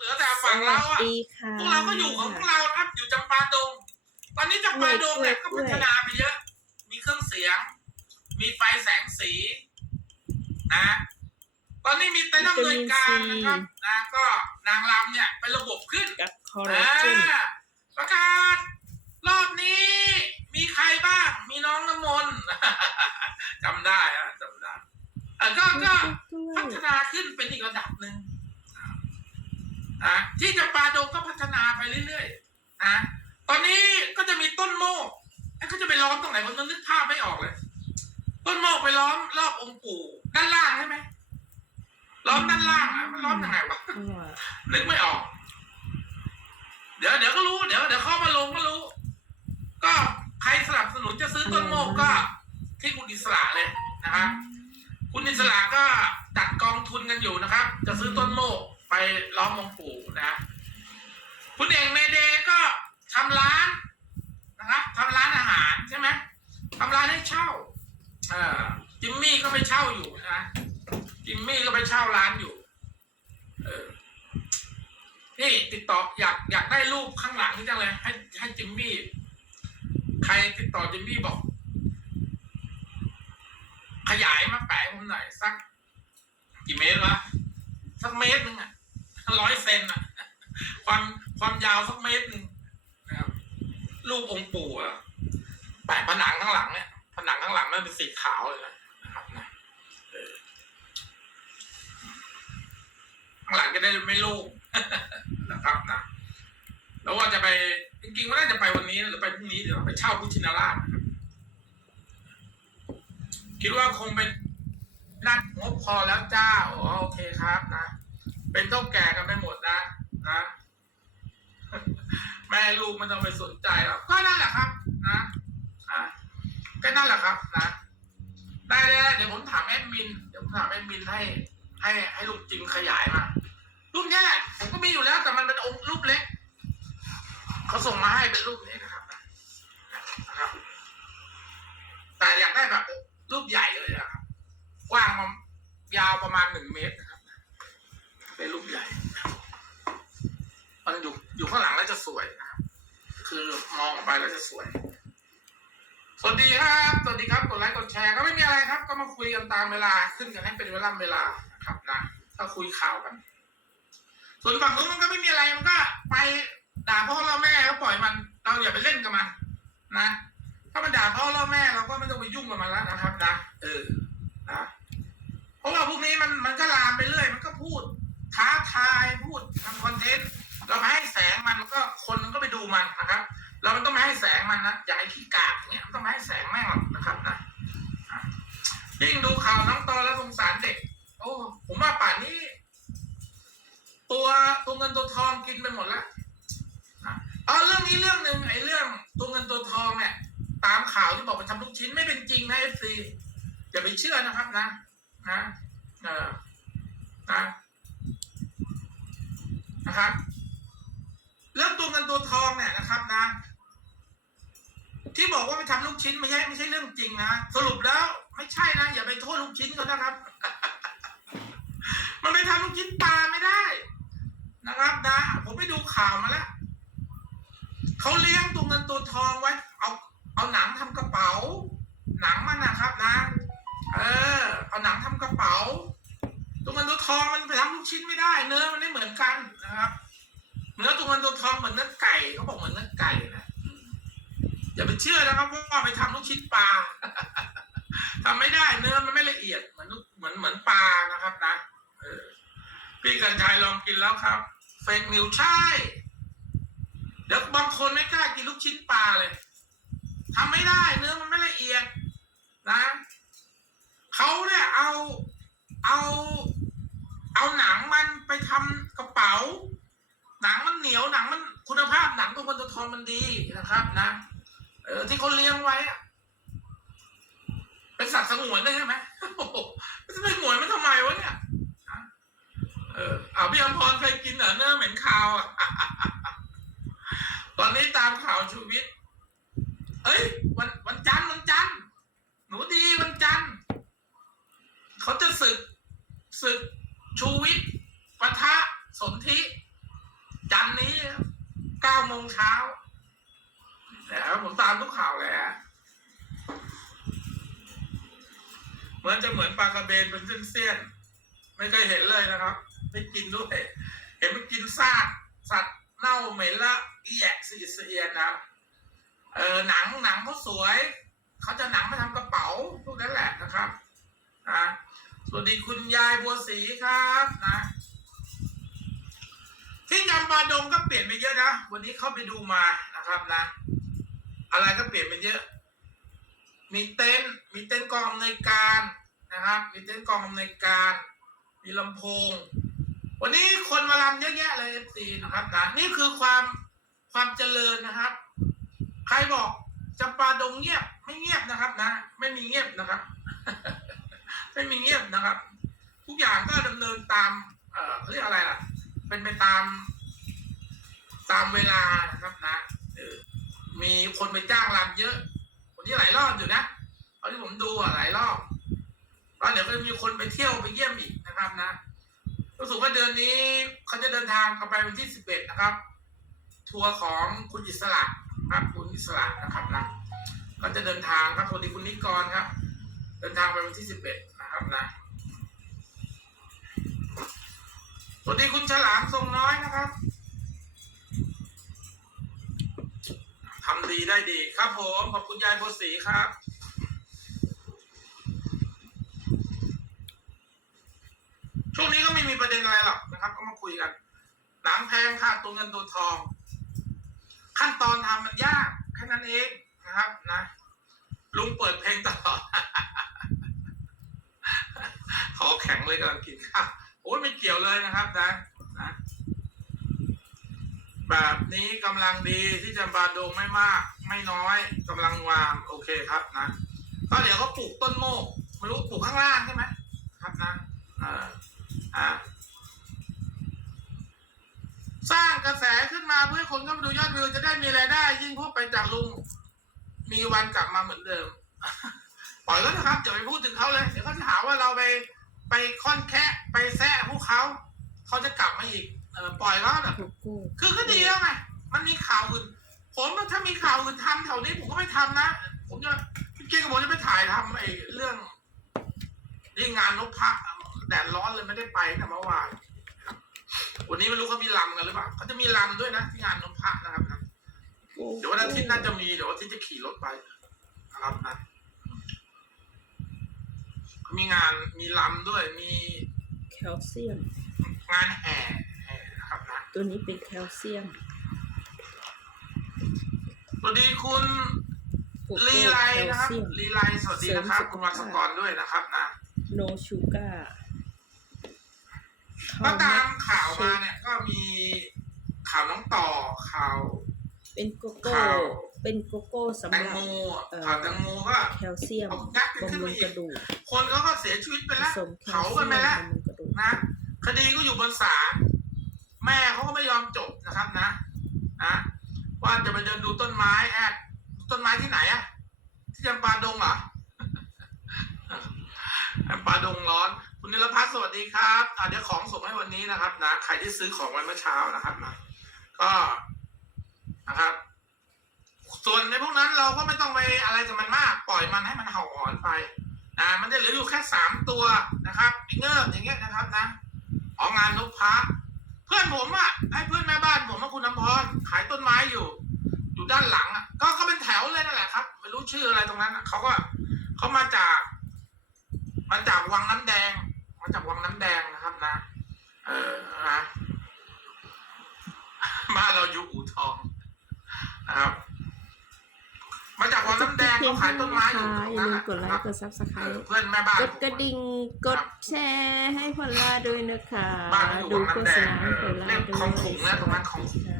เหลือแต่ฝั่งเราอะดีค่ะพวกเราก็อยู่ของพวกเรานะครับอยู่จำปาดง ตอนนี้จำปาดงเนี่ยก็พัฒนาไปเยอะ มีเครื่องเสียง มีไฟแสงสี นะ ตอนนี้มีเต้นดำเนินการนะครับ นะ ก็นางรำเนี่ยเป็นระบบขึ้นกับคอลลาอ่าเจน ประกาศ รอบนี้ มีใครบ้าง มีน้องน้ำมนต์ จำได้อะจำได้อะก็ก็ พัฒนาขึ้นเป็นอีกระดับหนึ่งอะ ที่จำปาดงก็พัฒนาไปเรื่อยๆอะตอนนี้ก็จะมีต้นโมกไอ้เขาจะไปล้อมตรงไหนผมนึกภาพไม่ออกเลย ต้นโมกไปล้อมรอบองค์ปู่ด้านล่างใช่ไหมล้อมด้านล่างมันล้อมยังไงวะนึกไม่ออก เดี๋ยวเดี๋ยวก็รู้เดี๋ยวเดี๋ยวเข้ามาลงก็รู้ ก็ใครสนับสนุนจะซื้อต้นโมกก็ที่คุณอิสระเลยนะครับคุณอิสระก็จัดกองทุนกันอยู่นะครับ จะซื้อต้นโมก ไปล้อมองปู่นะคุณเองเมเดย์ก็ทำร้านนะครับทำร้านอาหารใช่ไหมทำร้านให้เช่าเออจิมมี่ก็ไปเช่าอยู่นะจิมมี่ก็ไปเช่าร้านอยู่ เออนี่ติดต่ออยากอยากได้รูปข้างหลังนี่จังเลยให้ให้จิมมี่ใครติดต่อจิมมี่บอก ขยายมาแปะผมหน่อยสัก กี่เมตรวะสักเมตรหนึ่งอะ ร้อยเซนอะความความยาวสักเมตรหนึ่งนะครับรูปองค์ปู่อะแปะผนังข้างหลังเนี่ยผนังข้างหลังนั่นเป็นสีขาวเลยนะครับนะข้างหลังจะได้ไม่ล่งนะครับนะแล้วว่าจะไปจริงๆว่าน่าจะไปวันนี้หรือไปพรุ่งนี้เดี๋ยวไปเช่าพุชินาราชคิดว่าคงเป็นนัดงบพอแล้วเจ้าอ๋อโอเคครับนะ เป็นเท่าแก่กันไปหมดนะนะแม่ลูกไม่ต้องไปสนใจหรอกก็นั่นแหละครับ นะอะก็นั่นแหละครับ นะได้ได้เดี๋ยวผมถามแอดมินเดี๋ยวผมถามแอดมินให้ ให้ให้ลูกจิมขยายมารูปนี้แหละผมก็มีอยู่แล้ว แต่มันเป็นองค์รูปเล็กเขาส่งมาให้เป็นรูปนี้นะครับนะครับ แต่อยากได้แบบรูปใหญ่เลยอะครับกว้างมายาวประมาณหนึ่งเมตร นะครับเป็นรูปใหญ่มันอยู่อยู่ข้างหลังแล้วจะสวยนะครับคือมองออกไปแล้วจะสวย สวัสดีครับ สวัสดีครับกดไลค์กดแชร์ก็ไม่มีอะไรครับ ก็มาคุยกันตามเวลาขึ้นกันให้เป็นเวลาเวลานะครับนะถ้าคุยข่าวกัน ส่วนฝั่งนู้นมันก็ไม่มีอะไรมันก็ไปด่าพ่อเราแม่ก็ปล่อยมัน เราอย่าไปเล่นกับมันนะถ้ามันด่าพ่อล่อแม่เราก็ไม่ต้องไปยุ่งกับมันแล้วนะครับนะเออนะเพราะว่าพวกนี้มันมันก็ลามไปเรื่อย มันก็พูด ท้าทายพูดทำคอนเทนต์เราไม่ให้แสงมันก็คนมันก็ไปดูมันนะครับเรามันต้องไม่ให้แสงมันนะอย่าให้ขี้กากอย่างเงี้ยมันต้องไม่ให้แสงแม่งนะครับนะยิ่งดูข่าวน้องตอแล้วสงสารเด็ก โอ้ผมว่าป่านนี้ ตัวตัวเงินตัวทองกินไปหมดแล้วอะเอาเรื่องนี้เรื่องหนึ่งไอ้เรื่องตัวเงินตัวทองเนี่ยตามข่าวที่บอกไปทำลูกชิ้นไม่เป็นจริงนะเอฟซีอย่าไปเชื่อนะครับนะนะเออนะ นะครับเรื่องตัวเงินตัวทองเนี่ยนะครับนะ ที่บอกว่าไปทำลูกชิ้นไม่ใช่ไม่ใช่เรื่องจริงนะสรุปแล้วไม่ใช่นะอย่าไปโทษลูกชิ้นเขานะครับ มันไปทำลูกชิ้นปลาไม่ได้ นะครับนะผมไปดูข่าวมาแล้วเขาเลี้ยงตัวเงินตัวทองไว้ เอาเอาหนังทำกระเป๋า หนังมันนะครับนะ เออ เอาหนังทำกระเป๋า ตัวเงินตัวทองมันไปทำลูกชิ้นไม่ได้ เนื้อมันไม่เหมือนกัน เนื้อตัวเงินตัวทองเหมือนเนื้อไก่เขาบอกเหมือนเนื้อไก่นะอืมอย่าไปเชื่อนะครับว่าไปทำลูกชิ้นปลาทำไม่ได้เนื้อมันไม่ละเอียดเหมือนลูกเหมือนเหมือนปลานะครับนะเออพี่กัญชัยลองกินแล้วครับเฟกนิวใช่เดี๋ยวบางคนไม่กล้ากินลูกชิ้นปลาเลยทำไม่ได้เนื้อมันไม่ละเอียดนะเขาเนี่ยเอาเอา เอาหนังมันไปทำกระเป๋า หนังมันเหนียวหนังมัน คุณภาพหนังตัวบนตัวทอนมันดีนะครับนะเออที่เขาเลี้ยงไว้อะเป็นสัตว์สงวนได้ใช่ไหมโอ้โหจะไปสงวนมันทำไมวะเนี่ยเออเอาพี่อมพรเคยกินเหรอเนื้อเหม็นคาวอะ ตอนนี้ตามข่าวชูวิทย์เอ้ย วันวันจันทร์วันจันทร์หนูดีวันจันทร์เขาจะศึกศึกชูวิทย์ปะทะสนธิ จันทร์นี้ เก้าโมงเช้าแต่ผมตามทุกข่าวแหล้วเหมือนจะเหมือนปลากระเบนเป็นเส้นๆไม่เคยเห็นเลยนะครับ ไม่กินด้วยเห็นมันกินซากสัตว์เน่าเหม็นละเอียดสีเสียนนะเออหนังหนังเขาสวย เขาจะหนังมาทำกระเป๋าพวกนั้นแหละนะครับนะสวัสดีคุณยายบัวศรีครับนะ ที่จำปาดงก็เปลี่ยนไปเยอะนะ วันนี้เข้าไปดูมานะครับนะ อะไรก็เปลี่ยนไปเยอะ มีเต็นท์มีเต็นท์กองอำนวยการนะครับ มีเต็นท์กองอำนวยการ มีลำโพง วันนี้คนมาลำเยอะแยะเลยเอฟซีนะครับนะนี่คือความความเจริญนะครับ ใครบอกจำปาดงเงียบไม่เงียบนะครับนะ ไม่มีเงียบนะครับ ไม่มีเงียบนะครับ ทุกอย่างก็ดำเนินตาม เอ่อเขาเรียกอะไรล่ะ เป็นไปตาม ตามเวลานะครับนะเออมีคนไปจ้างรำเยอะวันนี้หลายรอบอยู่นะตอนที่ผมดูอะหลายรอบแล้วเดี๋ยวก็จะมีคนไปเที่ยวไปเยี่ยมอีกนะครับนะรู้สึกว่าเดือนนี้เขาจะเดินทางกันไปวันที่สิบเอ็ดนะครับ ทัวร์ของคุณอิสระครับคุณอิสระนะครับนะก็จะเดินทางครับสวัสดีคุณนิกรครับ เดินทางไปวันที่สิบเอ็ดนะครับนะสวัสดีคุณฉลามทรงน้อยนะครับ ทำดีได้ดีครับผมขอบคุณยายโบวศรีครับ ช่วงนี้ก็ไม่มีประเด็นอะไรหรอกนะครับ ก็มาคุยกันหนังแพงค่ะตัวเงินตัวทอง ขั้นตอนทำมันยากแค่นั้นเองนะครับนะลุงเปิดเพลงตลอดขอแข็งเลยกำลังกินข้าวโอ้ยไม่เกี่ยวเลยนะครับนะ แบบนี้กำลังดีที่จะบาดงไม่มาก ไม่น้อยกำลังวางโอเคครับนะก็เดี๋ยวก็ปลูกต้นโมกไม่รู้ปลูกข้างล่างใช่ไหมครับนะอ่าอ่าสร้างกระแสขึ้นมาเพื่อคนเข้ามาดูยอดวิวจะได้มีรายได้ ยิ่งพวกไปจากลุง มีวันกลับมาเหมือนเดิม ปล่อยแล้วนะครับอย่าไปพูดถึงเขาเลย เดี๋ยวเขาจะหาว่าเราไปไปค่อนแคะไปแซะพวกเขา เขาจะกลับมาอีก เออปล่อยเขาแบบโกโก้คือก็ดีแล้วไง มันมีข่าวอื่น ผมว่าถ้ามีข่าวอื่นทำแถวนี้ผมก็ไม่ทำนะ ผมจะพี่เก่งกับผมจะไปถ่ายทำไอ้เรื่องนี่งานนกพระแดดร้อนเลยไม่ได้ไปแต่เมื่อวานครับวันนี้ไม่รู้เขามีลำกันหรือเปล่าเขาจะมีลำด้วยนะที่งานนกพระนะครับนะโกโก้เดี๋ยววันอาทิตย์น่าจะมีเดี๋ยววันอาทิตย์จะขี่รถไปนะครับนะมีงานมีลำด้วยมีแคลเซียม งานแห่ ตัวนี้เป็นแคลเซียมสวัสดีคุณโกโก้ลีไลแคลนะครับเซียมลีไลสวัสดีนะครับเสริมสุขภาพคุณวันสกรด้วยนะครับนะโนชูการ์ก็ตามข่าวมาเนี่ยก็มีข่าวน้องต่อข่าว เป็นโกโก้ข่าวเป็นโกโก้สำแตหงรับโมเอ่อข่าวแตงโมก็แคลเซียมเอายัดกันขึ้นบำรุมางอีกกระดูกคนเขาก็เสียชีวิตไปผแล้วสมแคลเผาเซีกัยนมไปแล้วบำรุงกระดูกนะคดีก็อยู่บนศาล แม่เขาก็ไม่ยอมจบนะครับนะนะว่าจะไปเดินดูต้นไม้แอดต้นไม้ที่ไหนอะที่จำปาดงเหรอจำปาดงร้อน คุณนิรพัฒน์สวัสดีครับอ่าเดี๋ยวของส่งให้วันนี้นะครับ นะใครที่ซื้อของไว้เมื่อเช้านะครับนะก็นะครับ ส่วนในพวกนั้นเราก็ไม่ต้องไปอะไรกับมันมาก ปล่อยมันให้มันเห่าหอนไปอ่ามันจะเหลืออยู่แค่สามตัวนะครับไอ้เงิบอย่างเงี้ยนะครับนะออกงานนกพระเพื่อนผมอะให้เพื่อนแม่บ้านผมว่าคุณน้ำพรขายต้นไม้อยู่ อยู่ด้านหลังอะก็ก็เป็นแถวเลยนั่นแหละครับไม่รู้ชื่ออะไรตรงนั้นเขาก็เขามาจากมาจากวังน้ำแดง มาจากวังน้ำแดงนะครับนะ เออนะบ้านเราอยู่อู่ทองนะครับ มาจากวังน้ำแดงเขาขายต้นไม้อยู่ตรงอย่านั้นลืมอะกดไลนะครับค์กดซับสไครเออต์เพื่อนแม่บ้านกผดมกระดิ่งกดแชร์ให้พอลล่าด้วยนะคะบ้านเขาอยู่ดูวังโฆน้ำแดษงณาเอให้อพอลล่าเรียกด้วยคลองขุงนะตรงนั้นคลองขุงค่ะ